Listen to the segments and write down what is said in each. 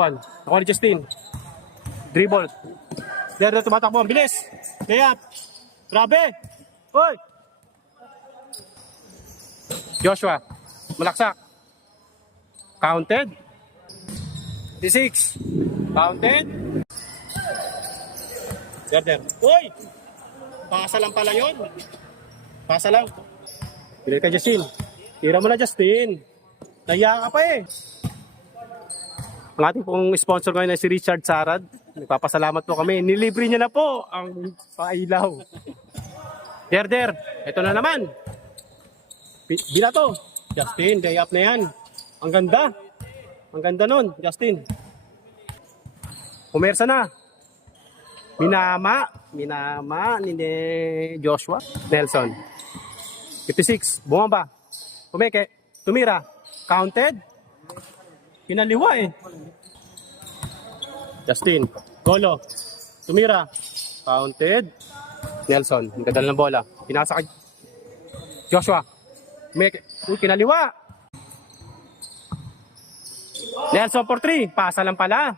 Bitawan. Ako ni Justin. Dribble. There na tumatakbo. Ang bilis. Layup. Grabe. Hoy. Joshua. Malaksak. Counted. 6. Counted. There. Hoy. Pasa lang pala yun. Pasa lang. Bilay ka, Justin. Tira mo na, Justin. Nahiya ka pa eh. Ang ating pong sponsor ngayon ay si Richard Sarad. Nagpapasalamat po kami. Nilibre niya na po ang pailaw. Der. Ito na naman. Bila to. Justin, day up na yan. Ang ganda. Ang ganda nun, Justin. Pumersa na. Minama ni Joshua. Nelson. 56. Bumaba. Pumeke. Tumira. Counted. Pinaliwa eh. Justin. Golo. Tumira. Counted. Nelson. Ang ganda ng bola. Pinasa kay Joshua. Pumeke. Uy, kinaliwa. Nelson for 3. Pasa lang pala.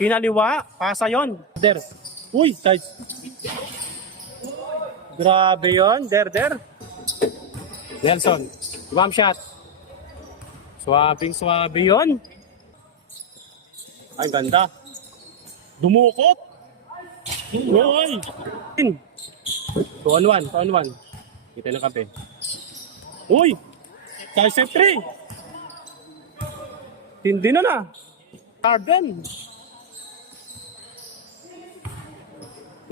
Kinaliwa. Pasa yon. Der. Uy, guys. Grabe yon. Der. Nelson. Bam shot. Swabing yon. Ay, ganda. Dumukot. Uy. 2-on-1. Kita na kape. Uy. Side 3. Tindi na. Garden.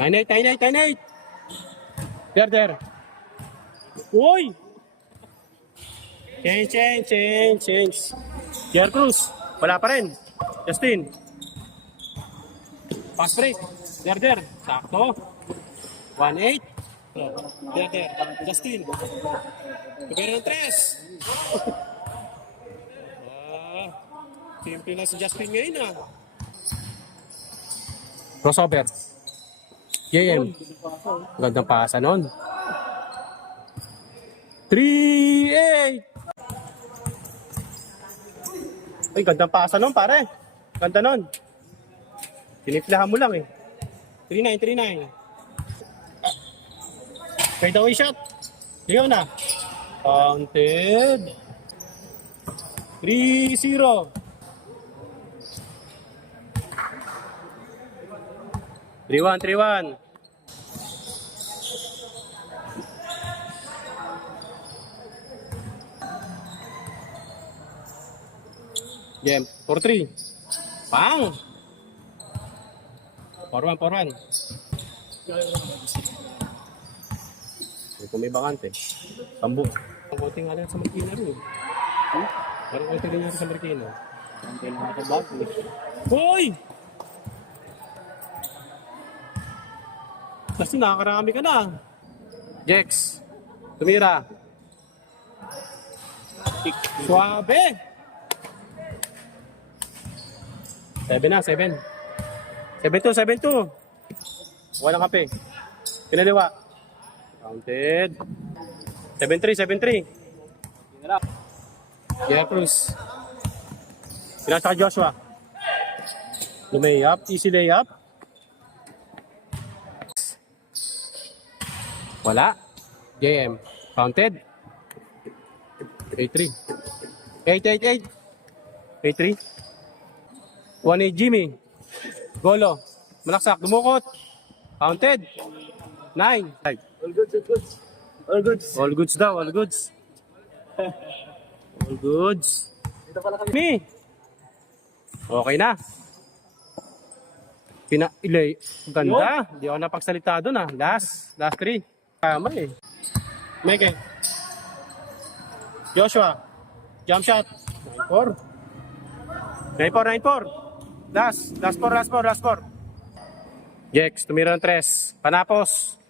9-8. Der. Uy. Change. Pierre Cruz. Wala pa rin. Justin. Pass break. Der. Sakto. 1-8. Der. Justin. Tugero ng 3. Simple na si Justin ngayon ah. Crossover. JM. Gandang pasa nun. 3-8. Ay, gandang pasa nun, pare. Ganda nun. Tiniplahan mo lang eh. 3-9. Fade away shot. Ligaw na. Counted. 3-0. 3-1. Game, 4-3. Pang! 4-1. Kung may bakante. Tambo. Ang konting nga lang sa Marikina rin. Parang konting rin sa Marikina. Ang pinakabag. Hoy! Kasi nakakarami ka na. Jex. Tumira. Suabe. 7. 7-2. Walang kape. Pinaliwa. Counted. 7-3. Pierre Cruz. Pinasa ka Joshua. Lumayup. Easy layup. Wala. JM. Counted. 8-3. 8-3. 1-8 Jimmy. Golo. Malaksak. Dumukot. Counted. 9. All goods daw. All goods. Dito pala kami. Me. Okay na. Ilay. Ganda. Hindi ako napagsalita doon ah. Last 3. Tama eh. Meke. Joshua. Jump shot. 9-4. Last 4. Jex, tumira ng 3. Panapos.